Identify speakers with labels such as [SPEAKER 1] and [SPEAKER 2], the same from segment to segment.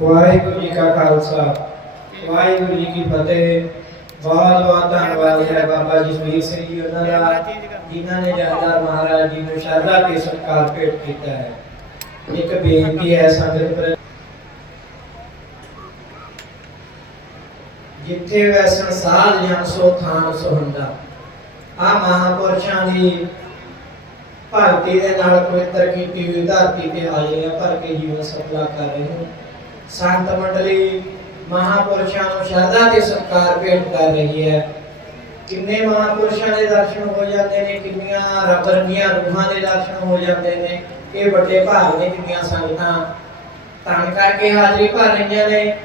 [SPEAKER 1] ਵਾਹਿਗੁਰੂ ਜੀ ਕਾ ਖਾਲਸਾ, ਵਾਹਿਗੁਰੂ ਜੀ ਕੀ ਫਤਿਹ। ਬਹੁਤ ਬਹੁਤ ਧੰਨਵਾਦ ਹੈ ਬਾਬਾ ਜੀ ਸੁਖਬੀਰ ਸਿੰਘ ਜੀ ਉਹਨਾਂ ਦਾ, ਜਿਨ੍ਹਾਂ ਨੇ ਜਹਾਦਾਰ ਮਹਾਰਾਜ ਜੀ ਨੂੰ ਸ਼ਰਧਾ ਤੇ ਸਤਿਕਾਰ ਭੇਟ ਕੀਤਾ ਹੈ। ਇੱਕ ਬੇਨਤੀ ਹੈ ਸੰਗਤ ਪਰ ਜਿੱਥੇ ਵੈਸਣ ਸਾਧ ਜਨ ਸੋ ਥਾਨ ਸੁਹੰਦਾ, ਆ ਮਹਾਪੁਰਸ਼ਾਂ ਦੀ ਭਗਤੀ ਦੇ ਨਾਲ ਪਵਿੱਤਰ ਕੀਤੀ ਹੋਈ ਧਰਤੀ ਤੇ ਆਏ ਆ ਭਰ ਕੇ ਜੀਵਨ ਸਫਲਾ ਕਰ ਰਹੇ ਹੋ ਸੰਤ ਮੰਡਲੀ ਮਹਾਪੁਰਸ਼ਾਂ ਨੂੰ ਸ਼ਰਧਾ ਤੇ ਸਤਿਕਾਰ ਭੇਟ ਕਰ ਰਹੀ ਹੈ। ਕਿੰਨੇ ਮਹਾਪੁਰਸ਼ਾਂ ਦੇ ਦਰਸ਼ਨ ਹੋ ਜਾਂਦੇ ਨੇ, ਕਿੰਨੀਆਂ ਰੱਬ ਰੰਗੀਆਂ ਰੂਹਾਂ ਦੇ ਦਰਸ਼ਨ ਹੋ ਜਾਂਦੇ ਨੇ, ਇਹ ਵੱਡੇ ਭਾਗ ਨੇ ਕਿੰਨੀਆਂ ਸੰਗਤਾਂ। ਤਨ ਕਰਕੇ ਹਾਜ਼ਰੀ ਭਰ ਰਹੀਆਂ ਨੇ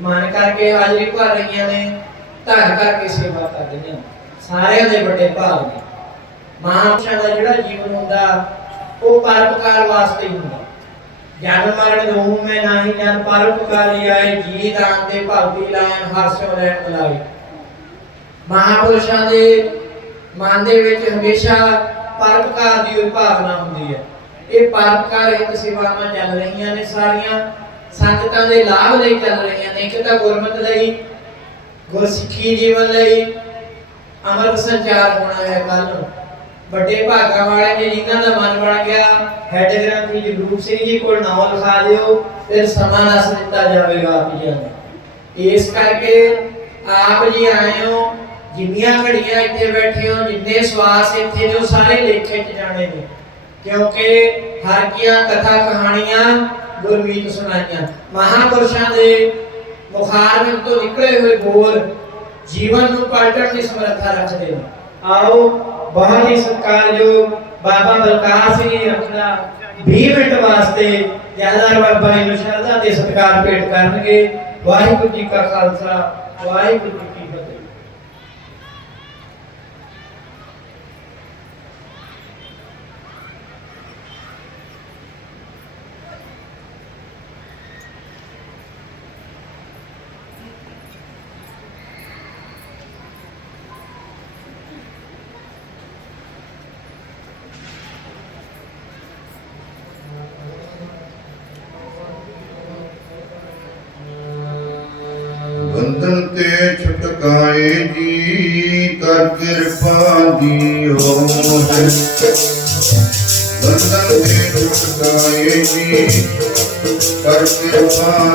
[SPEAKER 1] ਮਨ ਕਰਕੇ ਹਾਜ਼ਰੀ ਭਰ ਰਹੀਆਂ ਨੇ, ਧਨ ਕਰਕੇ ਸੇਵਾ ਕਰ ਰਹੀਆਂ ਨੇ। ਸਾਰਿਆਂ ਦੇ ਵੱਡੇ ਭਾਗ ਨੇ। ਮਹਾਂਪੁਰਸ਼ਾਂ ਦਾ ਜਿਹੜਾ ਜੀਵਨ ਹੁੰਦਾ, ਉਹ ਪਰਪਕਾਰ ਵਾਸਤੇ ਹੀ ਹੁੰਦਾ। ਜਨ ਮਰਨ ਦੋਹ ਮੈਂ ਨਾਹੀ, ਜਨ ਪਰਪਕਾਰੀ ਆਏ ਜੀ ਦਾਨ ਤੇ ਭਗਤੀ ਲਾਇਨ ਹਾਸਿਓ ਲੈਣ ਬੁਲਾਏ ਮਹਾਂਪੁਰਸ਼ਾਂ ਦੇ ਮਨ ਦੇ ਵਿੱਚ ਹਮੇਸ਼ਾ ਪਰਪਕਾਰ ਦੀ ਭਾਵਨਾ ਹੁੰਦੀ ਹੈ। ਇਹ ਪਰਪਕਾਰ ਹਿਤ ਸੇਵਾਵਾਂ ਚੱਲ ਰਹੀਆਂ ਨੇ ਸਾਰੀਆਂ। ਸੰਗਤਾਂ ਦੇ ਲਾਭ ਲਈ ਚੱਲ ਰਹੀਆਂ ਨੇ। ਇੱਕ ਤਾਂ ਗੁਰਮਤ ਲਈ, ਗੁਰਸਿੱਖੀ ਜੀਵਨ ਲਈ ਅੰਮ੍ਰਿਤ ਸੰਚਾਰ ਹੋਣਾ ਹੈ ਕੱਲ ਨੂੰ। ਵੱਡੇ ਭਾਗਾਂ ਵਾਲੇ ਨੇ ਜਿਨ੍ਹਾਂ ਦਾ ਮਨ ਬਣ ਗਿਆ ਹੈਡ ਗ੍ਰੰਥੀ ਜਗਰੂਪ ਸਿੰਘ ਜੀ ਕੋਲ ਨਾਮ ਲਿਖਾ ਦਿਓ ਫਿਰ ਸਮਾਂ ਦੱਸ ਦਿੱਤਾ ਜਾਵੇਗਾ ਆਪ ਨੂੰ ਇਸ ਕਰਕੇ ਆਪ ਜੀ ਆਏ ਹੋ, ਜਿੰਨੀਆਂ ਘੜੀਆਂ ਇੱਥੇ ਬੈਠੇ ਹੋ, ਜਿੰਨੇ ਸਵਾਸ ਇੱਥੇ ਨੇ ਸਾਰੇ ਲੇਖੇ ਚ ਜਾਣੇ ਨੇ। ਕਿਉਂਕਿ ਹਰ ਕੀਆਂ ਕਥਾ ਕਹਾਣੀਆਂ ਗੁਰਮੀਤ ਸੁਣਾਈਆਂ। ਮਹਾਪੁਰਸ਼ਾਂ ਦੇ ਮੁਖਾਰ ਤੋਂ ਨਿਕਲੇ ਹੋਏ ਬੋਲ ਜੀਵਨ ਨੂੰ ਪਲਟਣ ਦੀ ਸਮਰੱਥਾ ਰੱਖਦੇ ਨੇ। ਆਓ, ਬਹੁਤ ਹੀ ਸਤਿਕਾਰਯੋਗ ਬਾਬਾ ਬਲਕਾਰ ਸਿੰਘ ਜੀ ਰੱਖਣਾ 20 ਮਿੰਟ ਵਾਸਤੇ ਜਹਦਾਰ ਬਾਬਾ ਜੀ ਨੂੰ ਸ਼ਰਧਾ ਤੇ ਸਤਿਕਾਰ ਭੇਟ ਕਰਨਗੇ। ਵਾਹਿਗੁਰੂ ਜੀ ਕਾ ਖਾਲਸਾ, ਵਾਹਿਗੁਰੂ
[SPEAKER 2] ਛੁਟਕਾਏ ਜੀ ਕਰ ਕਿਰਪਾ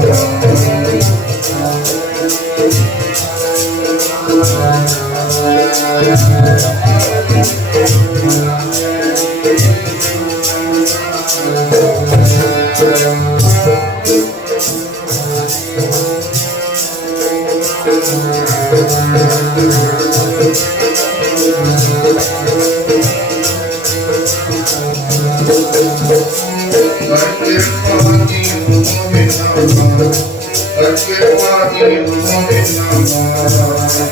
[SPEAKER 2] ਦੀਓ ਹੈ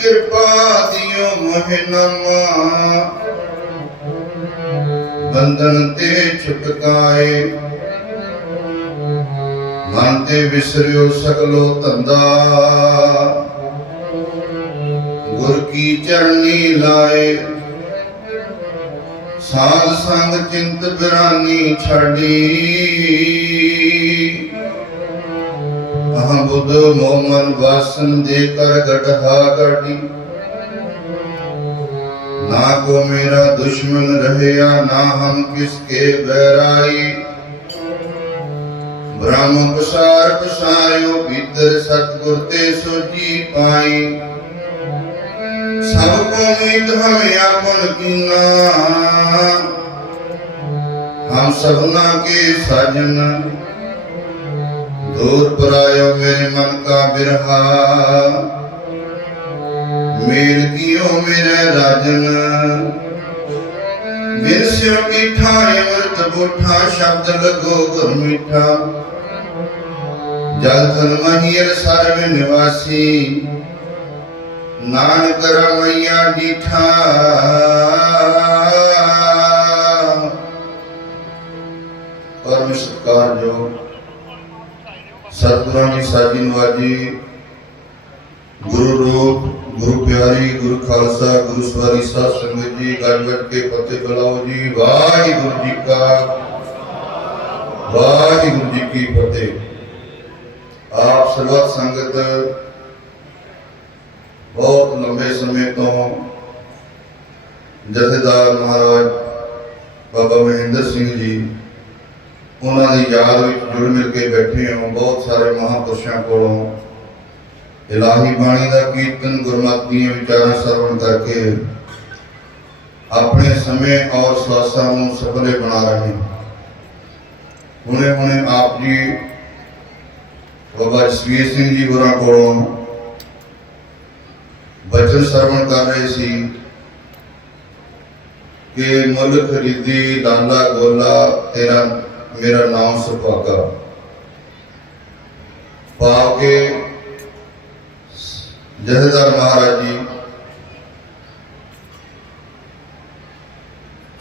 [SPEAKER 2] ਕਿਰਪਾ ਤੇ ਛੁਟਕਾਏ ਮਨ ਤੇ ਵਿਸਰਿਓ ਸਗਲੋ ਧੰਦਾ। ਗੁਰ ਕੀ ਚਰਨੀ ਲਾਏ। ਸਾਧ ਸੰਗ ਚਿੰਤ ਬਿਰਾਨੀ ਛਾੜੀ ਅਹੰ ਬੁੱਧ ਮੋਮਨ ਵਾਸਨ ਦੇ ਕਰ ਗਟਹਾ ਗਾਡੀ ਨਾ ਕੋ ਮੇਰਾ ਦੁਸ਼ਮਨ ਰਹਿਆ, ਨਾ ਹਮ ਕਿਸਕੇ ਬੈਰਾਈ ਬ੍ਰਹਮ ਪਸਾਰ ਪਸਾਰਿਓ ਭੀਤਰ ਸਤਗੁਰ ਤੇ ਸੋਜੀ ਪਾਈ। ਸਭ ਕੋ ਮੀਤ ਹਮੇ ਆਪਨ ਕੀਨਾ। ਹਮ ਸਭਨਾ ਕੇ ਸਾਜਨ। ਦੂਰ ਪਰਾਇਓ ਮੇਰੇ ਮਨ ਕਾ ਬਿਰਹਾ। ਮੇਰ ਕੀਓ ਮੇਰਾ ਰਾਜਨ। ਵਿਰਸਿਆ ਕੀਠਾ ਅਵਰਤ ਬੋਠਾ ਸ਼ਬਦ ਲਗੋ ਗੁਰ ਮਿੱਠਾ ਜਲ ਥਲ ਮਹੀਰ ਸਰਵ ਨਿਵਾਸੀ ਨਾਨਕ ਰਮਈਆ ਡੀਠਾ ਪਰਮ ਸਤਕਾਰ ਜੋ ਸਤਿਗੁਰਾਂ ਦੀ ਸਾਜੀ ਨਵਾਜੀ ਗੁਰੂ ਰੂਪ ਗੁਰੂ ਪਿਆਰੀ, ਗੁਰੂ ਖਾਲਸਾ, ਗੁਰੂ ਸਵਾਰੀ ਸਾਹਿਬ ਸੰਗਤ ਜੀ, ਗੱਜ ਕੇ ਫਤਿਹ ਬੁਲਾਓ ਜੀ। ਵਾਹਿਗੁਰੂ ਜੀ ਕਾ ਵਾਹਿਗੁਰੂ ਜੀ ਕੀ ਫਤਿਹ। ਆਪ ਸਰਬੱਤ ਸੰਗਤ ਬਹੁਤ ਲੰਬੇ ਸਮੇਂ ਤੋਂ ਜਥੇਦਾਰ ਮਹਾਰਾਜ ਬਾਬਾ ਮਹਿੰਦਰ ਸਿੰਘ ਜੀ, ਉਹਨਾਂ ਦੀ ਯਾਦ ਵਿੱਚ ਜੁੜ ਮਿਲ ਕੇ ਬੈਠੇ ਹਾਂ। ਬਹੁਤ ਸਾਰੇ ਮਹਾਪੁਰਸ਼ਾਂ ਕੋਲੋਂ ਇਲਾਹੀ ਬਾਣੀ ਦਾ ਕੀਰਤਨ ਗੁਰਮਤਿ ਦੀਆਂ ਵਿਚਾਰਾਂ ਸਰਵਣ ਕਰਕੇ ਆਪਣੇ ਸਮੇਂ ਔਰ ਸਵਾਸਾਂ ਨੂੰ ਸਫਲੇ ਬਣਾ ਰਹੇ ਹਾਂ ਹੁਣੇ ਹੁਣੇ ਆਪ ਜੀ ਬਾਬਾ ਜਸਵੀਰ ਸਿੰਘ ਜੀ ਹੋਰਾਂ ਕੋਲੋਂ ਬਚਨ ਸਰਵਣ ਕਰ ਰਹੇ ਸੀ ਕਿ ਮੁੱਲ ਖਰੀਦੀ ਦਾਲਾ ਗੋਲਾ ਤੇਰਾ ਮੇਰਾ ਨਾਮ ਸੁਭਾਗਾ ਪਾਉ ਕੇ ਜਥੇਦਾਰ ਮਹਾਰਾਜ ਜੀ,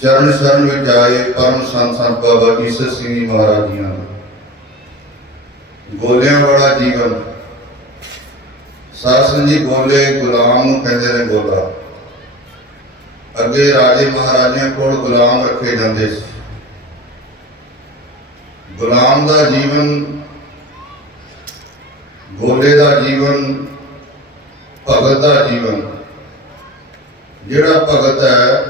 [SPEAKER 2] ਚਰਨ ਸ਼ਰਨ ਵਿੱਚ ਆਏ ਪਰਮ ਸੰਤ ਸੰਤ ਬਾਬਾ ਈਸਰ ਸਿੰਘ ਜੀ ਮਹਾਰਾਜ ਜੀ ਗੋਲਿਆਂ ਵਾਲਾ ਜੀਵਨ। ਸਾਸਨ ਜੀ ਬੋਲੇ, ਗੁਲਾਮ ਨੂੰ ਕਹਿੰਦੇ ਨੇ ਗੋਲਾ। ਅੱਗੇ ਰਾਜੇ ਮਹਾਰਾਜਿਆਂ ਕੋਲ ਗੁਲਾਮ ਰੱਖੇ ਜਾਂਦੇ ਸੀ। ਗੁਲਾਮ ਦਾ ਜੀਵਨ, ਗੋਲੇ ਦਾ ਜੀਵਨ ਭਗਤ ਦਾ ਜੀਵਨ। ਜਿਹੜਾ ਭਗਤ ਹੈ,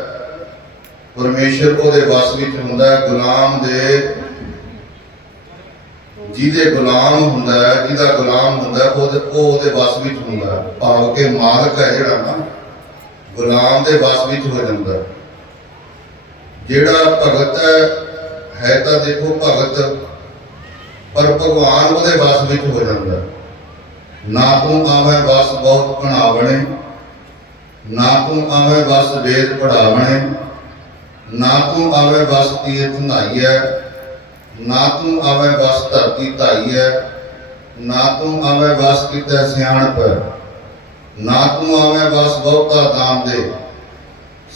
[SPEAKER 2] ਪਰਮੇਸ਼ਰ ਉਹਦੇ ਵਸ ਵਿੱਚ ਹੁੰਦਾ ਹੈ, ਗੁਲਾਮ ਦੇ ਜਿਹਦੇ ਗੁਲਾਮ ਹੁੰਦਾ ਹੈ, ਜਿਹਦਾ ਗੁਲਾਮ ਹੁੰਦਾ ਹੈ, ਉਹਦੇ ਉਹ ਉਹਦੇ ਵਸ ਵਿੱਚ ਹੁੰਦਾ ਹੈ। ਭਾਵ ਕਿ ਮਾਲਕ ਹੈ ਜਿਹੜਾ ਨਾ, ਗੁਲਾਮ ਦੇ ਵਸ ਵਿੱਚ ਹੋ ਜਾਂਦਾ ਹੈ। ਜਿਹੜਾ ਭਗਤ ਹੈ ਤਾਂ ਦੇਖੋ ਭਗਤ, ਪਰ ਭਗਵਾਨ ਉਹਦੇ ਵਸ ਵਿੱਚ ਹੋ ਜਾਂਦਾ ਹੈ। ਨਾ ਤੂੰ ਆਵੇ ਵਸ ਬਹੁਤ ਬਣਾਵਣੇ ਨਾ ਤੂੰ ਆਵੇ ਵਸ ਵੇਦ ਪੜਾਵਣੇ ਨਾ ਤੂੰ ਆਵੇ ਵਸ ਤੀਰਥ ਨਹਾਈਐ ਨਾ ਤੂੰ ਆਵੇ ਵਸ ਧਰਤੀ ਧਾਈਐ, ਨਾ ਤੂੰ ਆਵੇਂ ਵਸ ਕੀਤਾ ਸਿਆਣਪ, ਨਾ ਤੂੰ ਆਵੇ ਵਸ ਬਹੁਤਾ ਦਾਮ ਦੇ।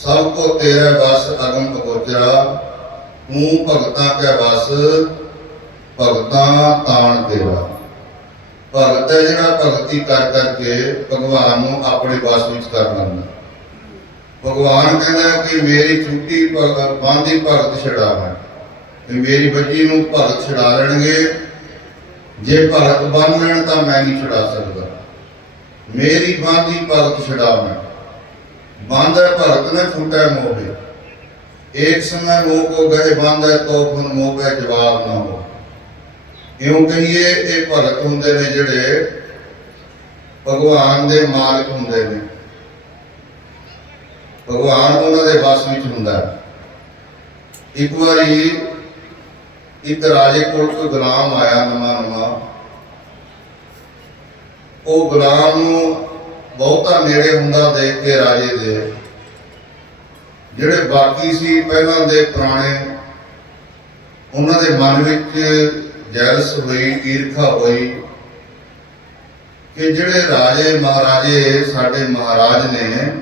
[SPEAKER 2] ਸਭ ਕੋ ਤੇਰੇ ਵਸ ਅਗਮ ਗੋਚਰਾ ਤੂੰ ਭਗਤਾਂ ਕੈ ਵਸ ਭਗਤਾਂ ਤਾਣ ਤੇਰਾ। ਭਗਤ ਹੈ ਜਿਹੜਾ ਭਗਤੀ ਕਰ ਕਰਕੇ ਭਗਵਾਨ ਨੂੰ ਆਪਣੇ ਵਾਸ ਵਿੱਚ ਕਰ ਲੈਂਦਾ। ਭਗਵਾਨ ਕਹਿੰਦਾ ਕਿ ਮੇਰੀ ਛੂਟੀ ਭਗਤ ਬਾਂਦੀ ਭਗਤ ਛੜਾਵਾ ਤੇ ਮੇਰੀ ਬੱਚੀ ਨੂੰ ਭਗਤ ਛਡਾ ਲੈਣਗੇ। ਜੇ ਭਗਤ ਬੰਨ ਲੈਣ ਤਾਂ ਮੈਂ ਨਹੀਂ ਛੜਾ ਸਕਦਾ। ਮੇਰੀ ਬਾਂਧੀ ਭਗਤ ਛੜਾਵਾ ਬਾਂਧਾ ਭਗਤ ਨੇ ਫੁੱਟਾ ਮੋਹੇ। ਇੱਕ ਸਮੇਂ ਮੋਹ ਕੋ ਗਏ ਬਾਂਧਾ ਤੋਫਨ ਮੋਹ ਜਵਾਬ ਨਾ ਹੋ ਕਿਉਂ ਕਹੀਏ? ਇਹ ਭਗਤ ਹੁੰਦੇ ਨੇ ਜਿਹੜੇ ਭਗਵਾਨ ਦੇ ਮਾਲਕ ਹੁੰਦੇ ਨੇ। ਭਗਵਾਨ ਉਹਨਾਂ ਦੇ ਵਸ ਵਿੱਚ ਹੁੰਦਾ ਇੱਕ ਵਾਰੀ ਇੱਕ ਰਾਜੇ ਕੋਲ ਕੋਈ ਗੁਲਾਮ ਆਇਆ ਨਵਾਂ ਨਵਾਂ। ਉਹ ਗੁਲਾਮ ਨੂੰ ਬਹੁਤਾ ਨੇੜੇ ਹੁੰਦਾ ਦੇਖ ਕੇ ਰਾਜੇ ਦੇ, ਜਿਹੜੇ ਬਾਕੀ ਸੀ ਪਹਿਲਾਂ ਦੇ ਪੁਰਾਣੇ, ਉਹਨਾਂ ਦੇ ਮਨ ਵਿੱਚ ਜੈਲਸ ਹੋਈ, ਈਰਖਾ ਹੋਈ ਕਿ ਜਿਹੜੇ ਰਾਜੇ ਮਹਾਰਾਜੇ ਸਾਡੇ ਮਹਾਰਾਜ ਨੇ,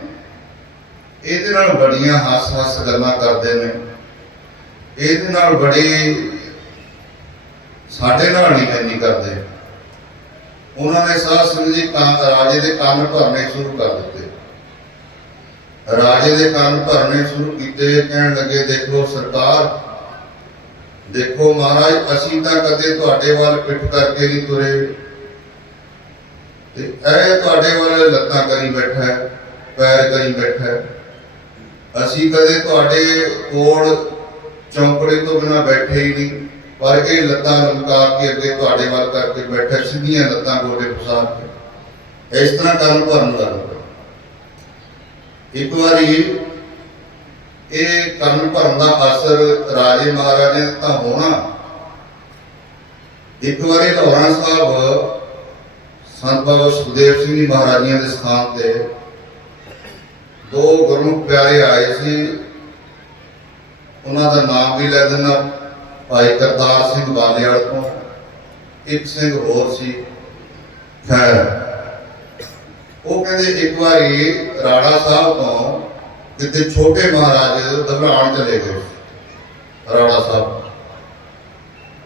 [SPEAKER 2] ਇਹਦੇ ਨਾਲ ਬੜੀਆਂ ਹੱਸ-ਹੱਸ ਗੱਲਾਂ ਕਰਦੇ ਨੇ। ਇਹਦੇ ਨਾਲ ਬੜੀ ਸਾਡੇ ਨਾਲ ਨਹੀਂ ਇੰਨੀ ਕਰਦੇ। ਉਹਨਾਂ ਨੇ ਸਾਧ ਸੰਗਤ ਜੀ ਰਾਜੇ ਦੇ ਕੰਨ ਭਰਨੇ ਸ਼ੁਰੂ ਕਰ ਦਿੱਤੇ। ਰਾਜੇ ਦੇ ਕੰਨ ਭਰਨੇ ਸ਼ੁਰੂ ਕੀਤੇ, ਕਹਿਣ ਲੱਗੇ, ਦੇਖੋ ਸਰਕਾਰ ਦੇਖੋ ਮਹਾਰਾਜ, ਅਸੀਂ ਤਾਂ ਕਦੇ ਤੁਹਾਡੇ ਵੱਲ ਪਿੱਠ ਕਰਕੇ ਨਹੀਂ ਤੁਰੇ। ਤੇ ਇਹ ਤੁਹਾਡੇ ਵੱਲ ਲੱਤਾਂ ਕਰੀ ਬੈਠਾ ਹੈ, ਪੈਰ ਕਰੀ ਬੈਠਾ ਹੈ। ਅਸੀਂ ਕਦੇ ਤੁਹਾਡੇ ਕੋਲ ਚੌਂਕੜੇ ਤੋਂ ਬਿਨਾ ਬੈਠੇ ਹੀ ਨਹੀਂ, ਪਰ ਇਹ ਲੱਤਾਂ ਲਮਕਾ ਕੇ ਅੱਗੇ ਤੁਹਾਡੇ ਵੱਲ ਕਰਕੇ ਬੈਠਾ ਸਿੱਧੀਆਂ ਲੱਤਾਂ ਗੋਡੇ ਫਸਾ ਕੇ। ਇਸ ਤਰ੍ਹਾਂ ਕਰਨ ਭਰਨ ਦਾ ਪਿਆ ਇੱਕ ਵਾਰੀ ਇਹ ਕਰਨ ਭਰਨ ਦਾ ਅਸਰ ਰਾਜੇ ਮਹਾਰਾਜੇ ਤਾਂ ਹੋਣਾ। ਇੱਕ ਵਾਰੀ ਲਾਹੌਰਾ ਸਾਹਿਬ ਸੰਤ ਬਾਬਾ ਸੁਖਦੇਵ ਸਿੰਘ ਜੀ ਮਹਾਰਾਜੀਆਂ ਦੇ ਸਥਾਨ ਤੇ ਦੋ ਗੁਰੂ ਪਿਆਰੇ ਆਏ ਸੀ। ਉਹਨਾਂ ਦਾ ਨਾਮ ਵੀ ਲੈ ਦਿੰਦਾ ਭਾਈ ਕਰਤਾਰ ਸਿੰਘ ਬਾਲੇਵਾਲ ਤੋਂ। ਇੱਕ ਸਿੰਘ ਹੋਰ ਸੀ, ਖੈਰ। ਉਹ ਕਹਿੰਦੇ, ਇੱਕ ਵਾਰੀ ਰਾੜਾ ਸਾਹਿਬ ਤੋਂ ਕਿਤੇ ਛੋਟੇ ਮਹਾਰਾਜ ਦਬਰਾਣ ਚਲੇ ਗਏ ਰਾੜਾ ਸਾਹਿਬ।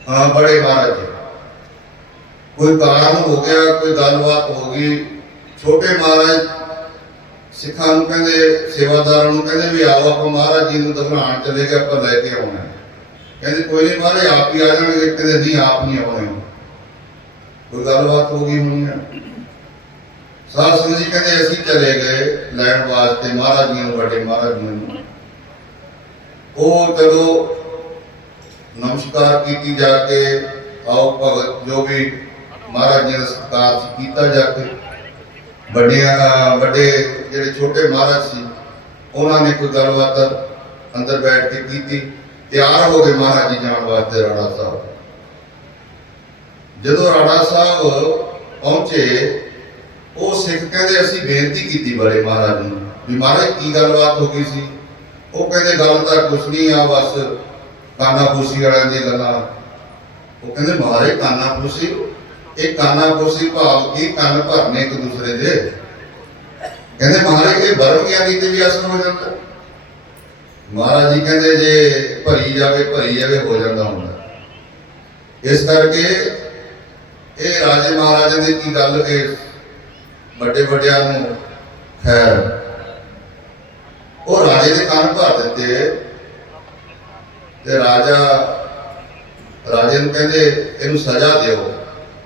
[SPEAKER 2] ਹਾਂ, ਬੜੇ ਮਹਾਰਾਜ ਕੋਈ ਕਾਰਨ ਹੋ ਗਿਆ, ਕੋਈ ਗੱਲਬਾਤ ਹੋ ਗਈ, ਛੋਟੇ ਮਹਾਰਾਜ ਸਿੱਖਾਂ ਨੂੰ ਕਹਿੰਦੇ, ਸੇਵਾਦਾਰਾਂ ਨੂੰ ਕਹਿੰਦੇ ਵੀ ਆਓ, ਆਪਾਂ ਮਹਾਰਾਜ ਜੀ ਨੂੰ ਦਬਰਾਣ ਚਲੇ ਗਏ, ਆਪਾਂ ਲੈ ਕੇ ਆਉਣਾ ਕਹਿੰਦੇ ਕੋਈ ਨਹੀਂ ਮਹਾਰਾਜ, ਆਪ ਹੀ ਆ ਜਾਣਗੇ ਕਹਿੰਦੇ ਨਹੀਂ ਆਪ ਨਹੀਂ ਆਉਣੇ। ਕੋਈ ਗੱਲਬਾਤ ਹੋ ਗਈ ਹੋਣੀ ਹੈ? ਸਾਧ ਸੰਗਤ ਜੀ ਕਹਿੰਦੇ ਅਸੀਂ ਚਲੇ ਗਏ ਲੈਣ ਵਾਸਤੇ, ਮਹਾਰਾਜ ਜੀ ਨੂੰ ਵੱਡੇ ਮਹਾਰਾਜ ਜੀ ਨੂੰ। ਉਹ ਜਦੋਂ ਨਮਸਕਾਰ ਕੀਤੀ ਜਾ ਕੇ, ਆਓ ਭਗਤ ਜੋ ਵੀ ਮਹਾਰਾਜ ਜੀ ਦਾ ਸਤਿਕਾਰ ਕੀਤਾ ਜਾ ਕੇ। ਵੱਡਿਆਂ, ਵੱਡੇ ਜਿਹੜੇ ਛੋਟੇ ਮਹਾਰਾਜ ਸੀ, ਉਹਨਾਂ ਨੇ ਕੋਈ ਗੱਲਬਾਤ ਅੰਦਰ ਬੈਠ ਕੇ ਕੀਤੀ। ਤਿਆਰ ਹੋ ਗਏ ਮਹਾਰਾਜ ਜੀ ਜਾਣ ਵਾਸਤੇ ਰਾਣਾ ਸਾਹਿਬ। ਜਦੋਂ ਰਾਣਾ ਸਾਹਿਬ ਪਹੁੰਚੇ ਉਹ ਸਿੱਖ ਕਹਿੰਦੇ ਅਸੀਂ ਬੇਨਤੀ ਕੀਤੀ ਬਾਰੇ ਮਹਾਰਾਜ ਨੂੰ ਵੀ ਮਹਾਰਾਜ, ਕੀ ਗੱਲਬਾਤ ਹੋ ਗਈ ਸੀ? ਉਹ ਕਹਿੰਦੇ, ਗੱਲ ਤਾਂ ਕੁਛ ਨਹੀਂ ਆ, ਬਸ ਕਾਨਾ ਫੂਸੀ ਵਾਲਿਆਂ ਦੀ ਗੱਲਾਂ। ਉਹ ਕਹਿੰਦੇ, ਮਹਾਰਾਜ ਕਾਨਾ ਫੂਸੀ ਇਹ ਕਾਨਾ ਫੂਸੀ ਭਾਵ ਕੀ? ਕੰਨ ਭਰਨੇ ਇੱਕ ਦੂਸਰੇ ਦੇ। ਕਹਿੰਦੇ, ਮਹਾਰਾਜ, ਇਹ ਬਰਮ ਗਿਆਨੀ ਤੇ ਵੀ ਅਸਰ ਹੋ ਜਾਂਦਾ? ਮਹਾਰਾਜ ਜੀ ਕਹਿੰਦੇ, ਜੇ ਭਰੀ ਜਾਵੇ ਭਰੀ ਜਾਵੇ, ਹੋ ਜਾਂਦਾ ਹੁੰਦਾ ਇਸ ਕਰਕੇ ਇਹ ਰਾਜੇ ਮਹਾਰਾਜਾ ਦੀ ਕੀ ਗੱਲ, ਇਹ ਵੱਡੇ ਵੱਡਿਆਂ ਨੂੰ ਖੈਰ ਉਹ ਰਾਜੇ ਦੇ ਕੰਨ ਭਰ ਦਿੱਤੇ। ਤੇ ਰਾਜਾ, ਰਾਜੇ ਨੂੰ ਕਹਿੰਦੇ, ਇਹਨੂੰ ਸਜ਼ਾ ਦਿਓ।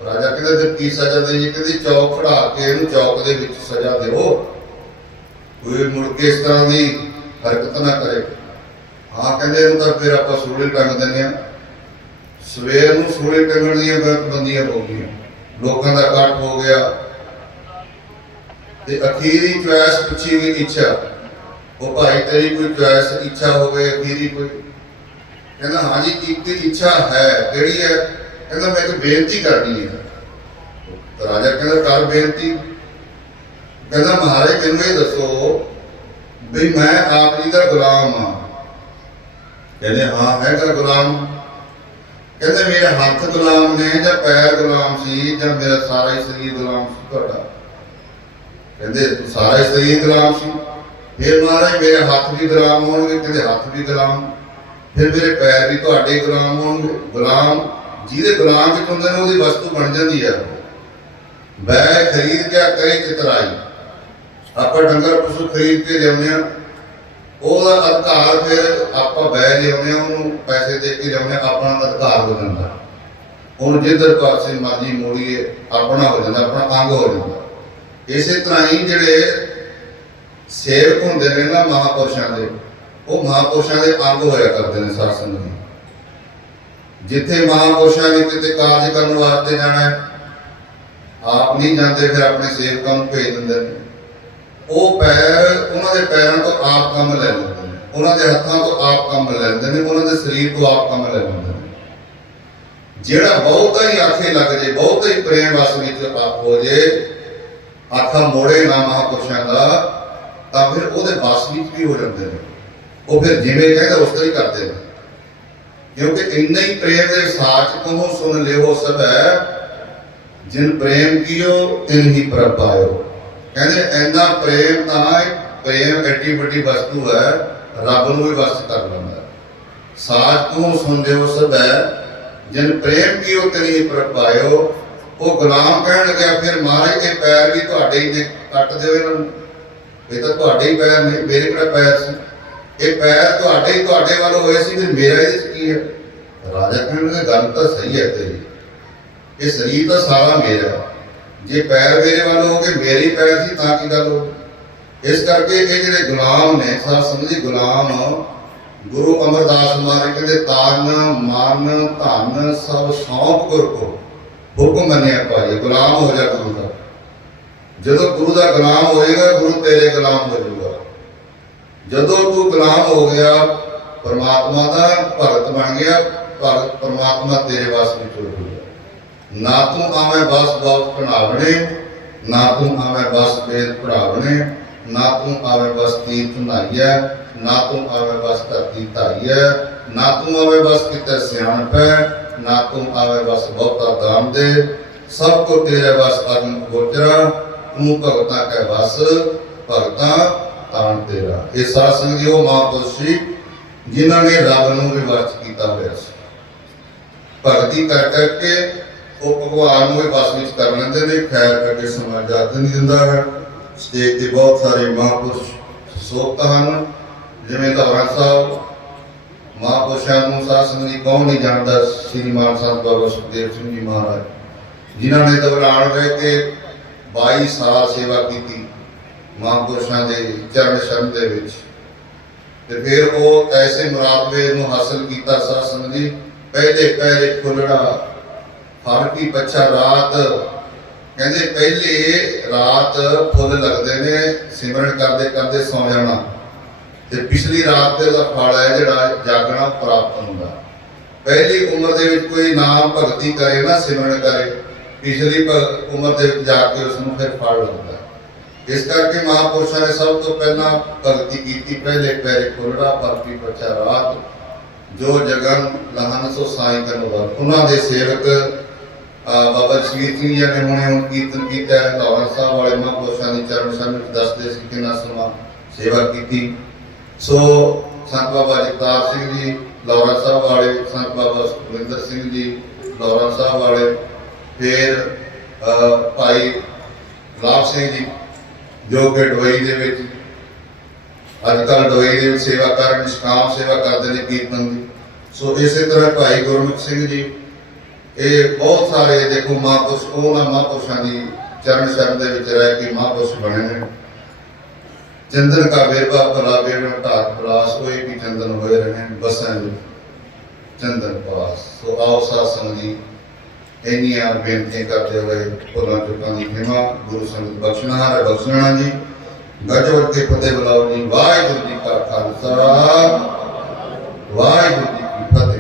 [SPEAKER 2] ਰਾਜਾ ਕਹਿੰਦਾ ਤੇ ਕੀ ਸਜ਼ਾ ਦੇਣੀ? ਕਹਿੰਦੀ, ਚੌਕ ਖੜਾ ਕੇ ਇਹਨੂੰ ਚੌਕ ਦੇ ਵਿੱਚ ਸਜ਼ਾ ਦਿਓ। ਕੋਈ ਮੁੜ ਕੇ ਇਸ ਤਰ੍ਹਾਂ ਦੀ ਹਰਕਤ ਨਾ ਕਰੇ। ਹਾਂ, ਕਹਿੰਦੇ, ਇਹਨੂੰ ਤਾਂ ਫਿਰ ਆਪਾਂ ਸੂਲੇ ਟੰਗ ਦਿੰਦੇ ਆ ਸਵੇਰ ਨੂੰ ਸੂਲੇ ਟੰਗਣ ਦੀਆਂ ਬੰਦੀਆਂ ਹੋ ਗਈਆਂ। ਲੋਕਾਂ ਦਾ ਇਕੱਠ ਹੋ ਗਿਆ। ਤੇ ਅਖੀਰੀ ਚੁਆਇਸ ਪੁੱਛੀ ਗਈ ਇੱਛਾ। ਉਹ ਭਾਈ, ਤੇਰੀ ਕੋਈ ਚੁਆਇਸ ਇੱਛਾ ਹੋਵੇ, ਅਖੀਰੀ ਕੋਈ? ਕਹਿੰਦਾ, ਹਾਂਜੀ ਇੱਕ ਇੱਛਾ ਹੈ ਕਿਹੜੀ ਹੈ, ਕਹਿੰਦਾ, ਮੈਂ ਇੱਕ ਬੇਨਤੀ ਕਰਨੀ ਹੈ। ਰਾਜਾ ਕਹਿੰਦਾ, ਕਰ ਬੇਨਤੀ। ਕਹਿੰਦਾ, ਮਹਾਰਾਜ, ਮੈਨੂੰ ਇਹ ਦੱਸੋ ਵੀ ਮੈਂ ਆਪ ਜੀ ਦਾ ਗੁਲਾਮ ਹਾਂ। ਕਹਿੰਦੇ, ਹਾਂ ਹੈਗਾ ਗੁਲਾਮ ਕਹਿੰਦੇ, ਮੇਰੇ ਹੱਥ ਗੁਲਾਮ ਨੇ ਜਾਂ ਪੈਰ ਗੁਲਾਮ ਸੀ ਜਾਂ ਮੇਰਾ ਸਾਰਾ ਹੀ ਸਰੀਰ ਗੁਲਾਮ ਸੀ ਤੁਹਾਡਾ? ਕਹਿੰਦੇ ਸਾਰਾ ਸਹੀ ਗੁਲਾਮ ਸੀ। ਫਿਰ ਮਹਾਰਾਜ ਮੇਰੇ ਹੱਥ ਵੀ ਗੁਲਾਮ ਹੋਣਗੇ, ਕਹਿੰਦੇ, ਹੱਥ ਵੀ ਗੁਲਾਮ। ਫਿਰ ਮੇਰੇ ਪੈਰ ਵੀ ਤੁਹਾਡੇ ਗੁਲਾਮ ਹੋਣਗੇ। ਗੁਲਾਮ ਜਿਹਦੇ ਗੁਲਾਮ ਵਿੱਚ ਹੁੰਦੇ ਨੇ, ਉਹਦੀ ਵਸਤੂ ਬਣ ਜਾਂਦੀ ਹੈ ਬੈ ਖਰੀਦ ਕੇ ਕਰੇ ਚਤਰਾਈ ਆਪਾਂ ਡੰਗਰ ਪਸ਼ੂ ਖਰੀਦ ਕੇ ਲਿਆਉਂਦੇ ਆ ਉਹਦਾ ਅਧਿਕਾਰ ਫਿਰ ਆਪਾਂ ਬੈ ਲਿਆਉਂਦੇ ਆ ਉਹਨੂੰ ਪੈਸੇ ਦੇ ਕੇ ਲਿਆਉਂਦੇ ਆ ਆਪਣਾ ਅਧਿਕਾਰ ਹੋ ਜਾਂਦਾ। ਹੁਣ ਜਿੱਧਰ ਪਾਸੇ ਮਰਜ਼ੀ ਮੋੜੀਏ, ਆਪਣਾ ਹੋ ਜਾਂਦਾ, ਆਪਣਾ ਅੰਗ ਹੋ ਜਾਂਦਾ। ਇਸੇ ਤਰ੍ਹਾਂ ਹੀ ਜਿਹੜੇ ਸੇਵਕ ਹੁੰਦੇ ਨੇ ਨਾ ਮਹਾਪੁਰਸ਼ਾਂ ਦੇ, ਉਹ ਮਹਾਪੁਰਸ਼ਾਂ ਦੇ ਅੰਗ ਹੋਇਆ ਕਰਦੇ ਨੇ ਸਾਧ ਸੰਗਤ ਜੀ ਜਿੱਥੇ ਮਹਾਪੁਰਸ਼ਾਂ ਨੇ ਕਿਤੇ ਕਾਰਜ ਕਰਨ ਵਾਸਤੇ ਜਾਣਾ ਹੈ, ਆਪ ਨਹੀਂ ਜਾਂਦੇ, ਫਿਰ ਆਪਣੇ ਸੇਵਕਾਂ ਨੂੰ ਭੇਜ ਦਿੰਦੇ ਨੇ। ਉਹ ਪੈਰ, ਉਹਨਾਂ ਦੇ ਪੈਰਾਂ ਤੋਂ ਆਪ ਕੰਮ ਲੈ ਲੈਂਦੇ ਨੇ। ਉਹਨਾਂ ਦੇ ਹੱਥਾਂ ਤੋਂ ਆਪ ਕੰਮ ਲੈ ਲੈਂਦੇ ਨੇ, ਉਹਨਾਂ ਦੇ ਸਰੀਰ ਤੋਂ ਆਪ ਕੰਮ ਲੈ ਲੈਂਦੇ ਨੇ। ਜਿਹੜਾ ਬਹੁਤਾ ਹੀ ਆਖੇ ਲੱਗ ਜੇ, ਬਹੁਤਾ ਹੀ ਪ੍ਰੇਮ ਵਸ ਵਿੱਚ ਆਪ ਹੋ ਜੇ ਆਖਾ, ਮੋੜੇ ਨਾ ਮਹਾਪੁਰਸ਼ਾਂ ਦਾ, ਤਾਂ ਫਿਰ ਉਹਦੇ ਵਸ ਵਿੱਚ ਵੀ ਹੋ ਜਾਂਦੇ ਨੇ? ਉਹ ਫਿਰ ਜਿਵੇਂ ਕਹਿੰਦਾ, ਉਸ ਤਰ੍ਹਾਂ ਹੀ ਕਰਦੇ ਨੇ। ਕਿਉਂਕਿ ਇੰਨਾ ਹੀ ਪ੍ਰੇਮ ਦੇ ਸਾਚ ਕਹੋ, ਸੁਣ ਲਿਓ ਸਭ। ਹੈ ਜਿਨ ਪ੍ਰੇਮ ਕੀਓ, ਤਿਨ ਹੀ ਪ੍ਰਭ ਪਾਇਓ। ਕਹਿੰਦੇ, ਇੰਨਾ ਪ੍ਰੇਮ ਤਾਂ ਪ੍ਰੇਮ ਐਡੀ ਵੱਡੀ ਵਸਤੂ ਹੈ, ਰੱਬ ਨੂੰ ਵੀ ਵਸ ਕਰ ਲੈਂਦਾ ਸਾਚ ਕਹੋ, ਸੁਣ ਲਿਓ ਸਭ। ਹੈ ਜਿਨ ਪ੍ਰੇਮ ਕੀਓ, ਤਿਨ ਹੀ ਪ੍ਰਭ ਪਾਇਓ। ਉਹ ਗੁਲਾਮ ਕਹਿਣ ਲੱਗਿਆ, ਫਿਰ ਮਹਾਰਾਜ ਦੇ ਪੈਰ ਵੀ ਤੁਹਾਡੇ ਹੀ ਨੇ, ਕੱਟ ਦਿਓ ਇਹਨਾਂ ਨੂੰ। ਇਹ ਤਾਂ ਤੁਹਾਡੇ ਹੀ ਪੈਰ ਨੇ, ਮੇਰੇ ਕਿਹੜਾ ਪੈਰ ਸੀ? ਇਹ ਪੈਰ ਤੁਹਾਡੇ ਹੀ, ਤੁਹਾਡੇ ਵੱਲ ਹੋਏ ਸੀ, ਫਿਰ ਮੇਰਾ ਇਹਦੇ ਚ ਕੀ ਹੈ? ਰਾਜਾ ਕਹਿਣ ਲੱਗਾ, ਗੱਲ ਤਾਂ ਸਹੀ ਹੈ ਤੇਰੀ। ਇਹ ਸਰੀਰ ਤਾਂ ਸਾਰਾ ਮੇਰਾ ਜੇ ਪੈਰ ਮੇਰੇ ਵੱਲ ਹੋ ਕੇ ਮੇਰੇ ਪੈਰ ਸੀ, ਤਾਂ ਕੀ ਗੱਲ ਹੋ ਇਸ ਕਰਕੇ ਇਹ ਜਿਹੜੇ ਗੁਲਾਮ ਨੇ ਸਾਧ ਸਮਝੀ ਗੁਲਾਮ, ਗੁਰੂ ਅਮਰਦਾਸ ਮਹਾਰਾਜ ਕਹਿੰਦੇ, ਤਾਰਨ ਮਾਨ ਧਨ, ਸਭ ਸੌਂਪ ਗੁਰ ਕੋ। ਹੁਕਮ ਮੰਨਿਆ ਪਾਏ ਗੁਲਾਮ ਹੋ ਜਾ ਗੁਰੂ ਦਾ। ਜਦੋਂ ਗੁਰੂ ਦਾ ਗੁਲਾਮ ਹੋਏਗਾ, ਗੁਰੂ ਤੇਰੇ ਗੁਲਾਮ ਹੋ ਜਾਊਗਾ। ਜਦੋਂ ਤੂੰ ਗੁਲਾਮ ਹੋ ਗਿਆ, ਪਰਮਾਤਮਾ ਦਾ ਭਗਤ ਬਣ ਗਿਆ, ਭਗਤ ਪਰਮਾਤਮਾ ਤੇਰੇ ਵਾਸ ਵਿੱਚ ਹੋ ਜਾਊਗਾ ਨਾ ਤੂੰ ਆਵੇਂ ਬਸ ਬਹੁਤ ਪੜਾਵਣੇ ਨਾ ਤੂੰ ਆਵੇਂ ਬਸ ਵੇਦ ਪੜਾਵਣੇ ਨਾ ਤੂੰ ਆਵੇਂ ਬਸ ਤੀਰਥ ਨਾਈਐ ਨਾ ਤੂੰ ਆਵੇਂ ਬਸ ਧਰਤੀ ਧਾਈਐ ਨਾ ਤੂੰ ਆਵੇ ਬਸ ਕਿਤੇ ਸਿਆਣਪ ਹੈ ਨਾ ਤੂੰ ਆਵੇ ਬਸ ਬਹੁਤਾ ਦਾਨ ਦੇ। ਸਭ ਕੋ ਤੇਰੇ ਬਸ ਅਗਨ ਗੋਚਰਾ, ਤੂੰ ਭਗਤਾਂ ਕੈ ਬਸ ਭਗਤਾਂ ਤਾਣ ਤੇਰਾ। ਇਹ ਸਾਧ ਸੰਗਤ ਉਹ ਮਹਾਂਪੁਰਸ਼ ਸੀ, ਜਿਨ੍ਹਾਂ ਨੇ ਰੱਬ ਨੂੰ ਵੀ ਵਰਤ ਕੀਤਾ ਹੋਇਆ ਸੀ। ਭਗਤੀ ਕਰ ਕਰਕੇ ਉਹ ਭਗਵਾਨ ਨੂੰ ਵੀ ਵਸ ਵਿੱਚ ਕਰ ਲੈਂਦੇ ਨੇ, ਖੈਰ ਕਰਕੇ ਸਮਾਜ ਜਾਤ ਨਹੀਂ ਦਿੰਦਾ ਹੈ। ਸਟੇਜ ਤੇ ਬਹੁਤ ਸਾਰੇ ਮਹਾਂਪੁਰਸ਼ ਸੋਤ ਹਨ, ਜਿਵੇਂ ਧਵਰਾ ਸਾਹਿਬ ਮਹਾਂਪੁਰਸ਼ਾਂ ਨੂੰ ਸਾਸਨ ਦੀ ਕੌਣ ਨਹੀਂ ਜਾਣਦਾ? ਸ੍ਰੀ ਮਾਨ ਸਾਹਿਬ ਬਾਬਾ ਸੁਖਦੇਵ ਸਿੰਘ ਜੀ ਮਹਾਰਾਜ, ਜਿਨ੍ਹਾਂ ਨੇ ਦਵਰਾਣ ਰਹਿ ਕੇ 22 ਸਾਲ ਸੇਵਾ ਕੀਤੀ ਮਹਾਂਪੁਰਸ਼ਾਂ ਦੇ ਚਰਨ ਸ਼ਰਨ ਦੇ ਵਿੱਚ। ਤੇ ਫਿਰ ਉਹ ਐਸੇ ਮੁਰਾਦਵੇ ਨੂੰ ਹਾਸਲ ਕੀਤਾ ਸਾਸਨ ਜੀ। ਪਹਿਲੇ ਪਹਿਲੇ ਖੁੱਲੜਾ ਹਰ ਕੀ ਪੱਛਾ ਰਾਤ। ਕਹਿੰਦੇ ਪਹਿਲੇ ਰਾਤ ਫੁੱਲ ਲੱਗਦੇ ਨੇ, ਸਿਮਰਨ ਕਰਦੇ ਕਰਦੇ ਸੌ ਜਾਣਾ। ਤੇ ਪਿਛਲੀ ਰਾਤ ਤੇ ਉਹਦਾ ਫਲ ਹੈ ਜਿਹੜਾ ਜਾਗਣਾ ਪ੍ਰਾਪਤ ਹੁੰਦਾ। ਪਹਿਲੀ ਉਮਰ ਦੇ ਵਿੱਚ ਕੋਈ ਨਾਮ ਭਗਤੀ ਕਰੇ ਨਾ, ਸਿਮਰਨ ਕਰੇ, ਪਿਛਲੀ ਭ- ਉਮਰ ਦੇ ਵਿੱਚ ਜਾ ਕੇ ਉਸ ਨੂੰ ਫਿਰ ਫਲ ਲੱਗਦਾ ਇਸ ਕਰਕੇ ਮਹਾਪੁਰਸ਼ਾਂ ਨੇ ਸਭ ਤੋਂ ਪਹਿਲਾਂ ਭਗਤੀ ਕੀਤੀ। ਪਹਿਲੇ ਪੈਰੇ ਖੁੱਲੜਾ ਪਰਪੀ ਪਛਾ ਰਾਤ, ਜੋ ਜਗਨ ਲਹਨ ਸੋ ਸਾਈ ਕਰਨ ਵਾਲ ਉਹਨਾਂ ਦੇ ਸੇਵਕ ਬਾਬਾ ਸ਼ਹੀਦ ਸਿੰਘ ਜੀ ਨੇ ਹੁਣੇ ਹੁਣ ਕੀਰਤਨ ਕੀਤਾ ਲਾਹੌਰ ਸਾਹਿਬ ਵਾਲੇ ਮਹਾਂਪੁਰਸ਼ਾਂ ਦੀ ਚਰਨ ਸੰਗ ਵਿੱਚ ਦੱਸਦੇ ਸੀ ਕਿੰਨਾ ਸਮਾਂ ਸੇਵਾ ਕੀਤੀ। ਸੋ ਸੰਤ ਬਾਬਾ ਜਗਤਾਰ ਸਿੰਘ ਜੀ, ਲਾਹੌਰ ਸਾਹਿਬ ਵਾਲੇ, ਸੰਤ ਬਾਬਾ ਸੁਖਵਿੰਦਰ ਸਿੰਘ ਜੀ, ਲਾਹੌਰ ਸਾਹਿਬ ਵਾਲੇ, ਫਿਰ ਭਾਈ ਲਾਭ ਸਿੰਘ ਜੀ, ਜੋ ਕਿ ਡੋਈ ਦੇ ਵਿੱਚ, ਅੱਜ ਕੱਲ੍ਹ ਡੋਈ ਦੇ ਵਿੱਚ ਸੇਵਾ ਕਰਨ ਨਿਸ਼ਕਾਮ ਸੇਵਾ ਕਰਦੇ ਨੇ, ਕੀਰਤਨ ਦੀ। ਸੋ ਇਸੇ ਤਰ੍ਹਾਂ ਭਾਈ ਗੁਰਮੁਖ ਸਿੰਘ ਜੀ, ਇਹ ਬਹੁਤ ਸਾਰੇ, ਦੇਖੋ ਮਹਾਂਪੁਰਸ਼ ਉਹਨਾਂ ਮਹਾਂਪੁਰਸ਼ਾਂ ਦੀ ਚਰਨ ਸ਼ਰਨ ਦੇ ਵਿੱਚ ਰਹਿ ਕੇ ਮਹਾਂਪੁਰਸ਼ ਬਣੇ ਨੇ। ਚੰਦਨ ਕਾ ਵੇਰਵਾ ਭਲਾ ਵੇਰਵਾ ਢਾਕ ਪਲਾਸ ਹੋਏ ਵੀ ਚੰਦਨ ਹੋਏ ਰਹੇ ਬਸਾਂ ਚੰਦਨ ਪਾਸ। ਸੋ ਆਓ ਸਾਧ ਸੰਗਤ ਜੀ, ਇੰਨੀਆਂ ਬੇਨਤੀਆਂ ਕਰਦੇ ਹੋਏ ਭੁੱਲਾਂ ਚੁੱਕਾਂ ਦੀ ਖਿਮਾ ਗੁਰੂ ਸੰਗਤ ਬਖਸ਼ਣਾ ਬਖਸ਼ਣਾ ਜੀ। ਗੱਜ ਵਰ ਕੇ ਫਤਿਹ ਬੁਲਾਓ ਜੀ, ਵਾਹਿਗੁਰੂ ਜੀ ਕਾ ਖਾਲਸਾ, ਵਾਹਿਗੁਰੂ ਜੀ ਕੀ ਫਤਿਹ।